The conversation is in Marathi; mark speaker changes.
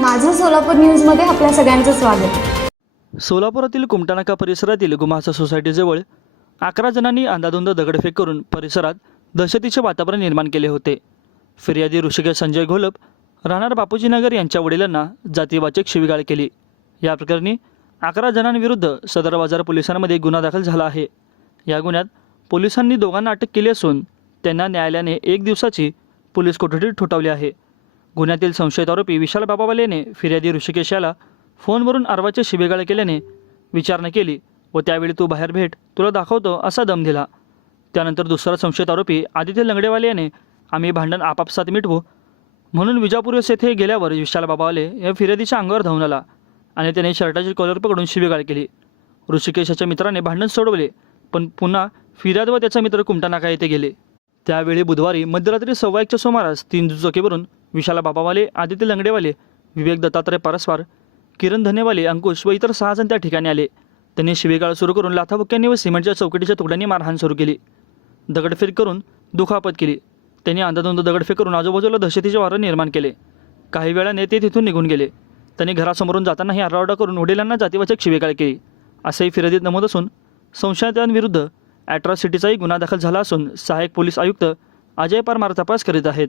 Speaker 1: माझं सोलापूर न्यूजमध्ये आपल्या सगळ्यांचं स्वागत.
Speaker 2: सोलापुरातील कुमटानाका परिसरातील गुमासा सोसायटीजवळ अकरा जणांनी अंदाधुंद दगडफेक करून परिसरात दहशतीचे वातावरण निर्माण केले होते. फिर्यादी ऋषिकेश संजय घोलप राहणार बापूजी नगर यांच्या वडिलांना जातीवाचक शिवीगाळ केली. या प्रकरणी अकरा जणांविरुद्ध सदर बाजार पोलिसांमध्ये गुन्हा दाखल झाला आहे. या गुन्ह्यात पोलिसांनी दोघांना अटक केली असून त्यांना न्यायालयाने एक दिवसाची पोलीस कोठडी ठोठावली आहे. गुन्ह्यातील संशयित आरोपी विशाल बाबावालेने फिर्यादी ऋषिकेश याला फोनवरून अर्वाचे शिबेगाळ केल्याने विचारणा केली व त्यावेळी तू बाहेर भेट तुला दाखवतो असा दम दिला. त्यानंतर दुसरा संशयित आरोपी आदित्य लंगडेवाले याने आम्ही भांडण आपापसात मिटवू म्हणून विजापूर येथे गेल्यावर विशाल बाबावाले या फिर्यादीच्या अंगावर धावून आला आणि त्याने शर्टाची कॉलर पकडून शिबेगाळ केली. ऋषिकेशाच्या मित्राने भांडण सोडवले पण पुन्हा फिर्याद व त्याचा मित्र कुमटानाका येथे गेले. त्यावेळी बुधवारी मध्यरात्री सव्वा एकच्या सुमारास तीन दुचाकीवरून विशाला बाबावाले आदित्य लंगडेवाले विवेक दत्तात्रय परस्वार किरण धनेवाले अंकुश व इतर सहा जण त्या ठिकाणी आले. त्यांनी शिवेगाळ सुरू करून लाथाबुक्यांनी व सिमेंटच्या चौकटीच्या तुकड्यांनी मारहाण सुरू केली. दगडफेक करून दुखापत केली. त्यांनी अंदाधुंद दगडफेक करून आजूबाजूला दहशतीचे वारं निर्माण केले. काही वेळाने ते तिथून निघून गेले. त्यांनी घरासमोरून जातानाही आरडाओरडा करून वडिलांना जातीवाचक शिवेगाळ केली. असंही फिर्यादीत नमूद असून संशयितांविरुद्ध ॲट्रॉसिटीचाही गुन्हा दाखल झाला असून सहाय्यक पोलीस आयुक्त अजय परमार तपास करीत आहेत.